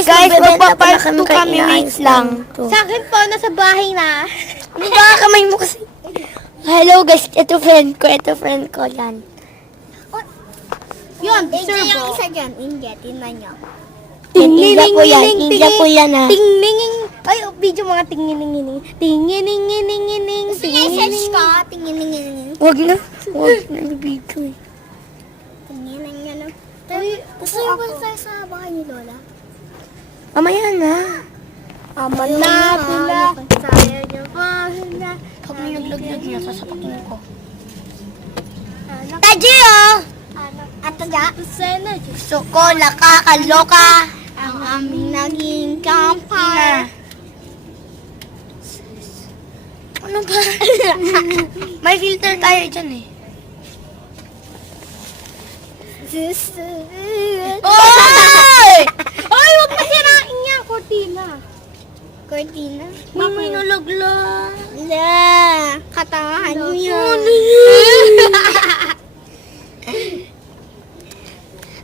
Guys, magpa-part 2 kami, wait lang. Sa akin po, nasa bahay na. Ano ba kamay mo kasi? Hello guys, ito friend ko yan. Yun, Sir, servo. yung isa dyan, India, tingnan nyo. India po yan, India po yan ha. Tingning. Ay, video mga tingning. Tingning. I-search ko, tingin. Huwag na nabibigyo eh. Tingin. Gusto nyo ba tayo sa bahay ni Lola? Mamaya na. Pula. Sayang nyo pa. Pag may naglaglag niya, sasapakin ko. Tajio! Ato dya? Gusto ko nakakaloka. Ang aming naging kampar. Ano ba? May filter tayo dyan eh. Oy! Ay, huwag masirain niya, Cortina. Cortina? May nalaglag. La, katangahan nyo yun.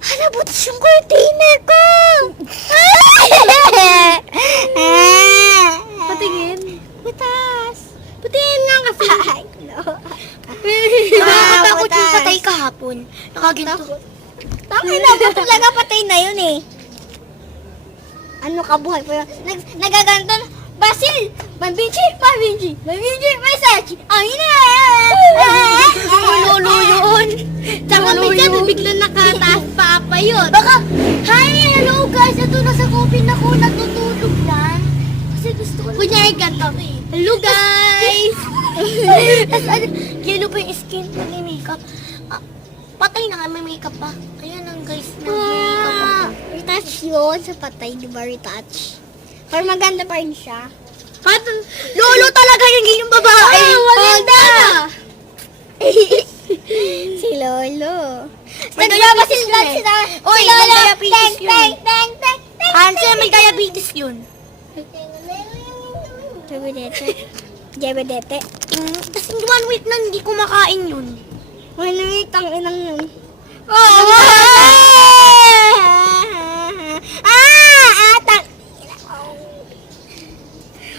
Hala, butas yung cortina ko. Patingin. Butas. Patingin nga kasi. Nakakatakot yung butas. patay kahapon. Nakaginto. Tangin na ba talaga patay na yun eh. Ano kabuhay pa yun? Nagaganto na. Basil! Mambinchi! May sachi! Ay na! Lolo yun. Tsaka Lolo minsan yun. bigla nakataas pa pa yun. Baka, hi, hello guys. Ito nasa coffin ako. Natutulog na. Kasi gusto ko Kunyari ganito. Hello guys! Tapos ano, yellow pa yung skin ko, may makeup. Ah, patay na nga, may makeup pa. Ayan ang guys, nag-makeup ako. Retouch yun sa patay, di ba retouch? Pero maganda pa rin siya. Lolo talaga yung babae. Maganda! Si Lolo. May Nagbabasil diabetes lang yun eh. sila. Oy, Si may Lolo. diabetes yun. Teng. Hansel, may diabetes yun. Jebedete. Tapos 1 week na hindi kumakain yun. Wala tang inang yun. Tang.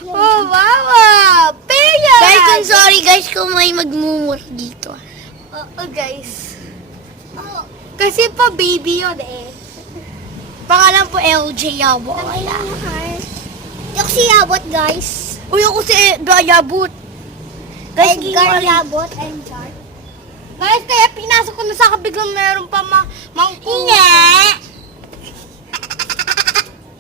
Oh, wow! Peya! Guys, I'm sorry guys kung may magmumura dito. Guys. Kasi pa baby yun eh. Pangalan po LJ Yabo. Wala. Yung si Yabot, guys. Uy, ako si Yabot. Guys, Edgar Yabot and Char. Guys, kaya pinasok ko na sa kabiglang meron pa mang Hinga!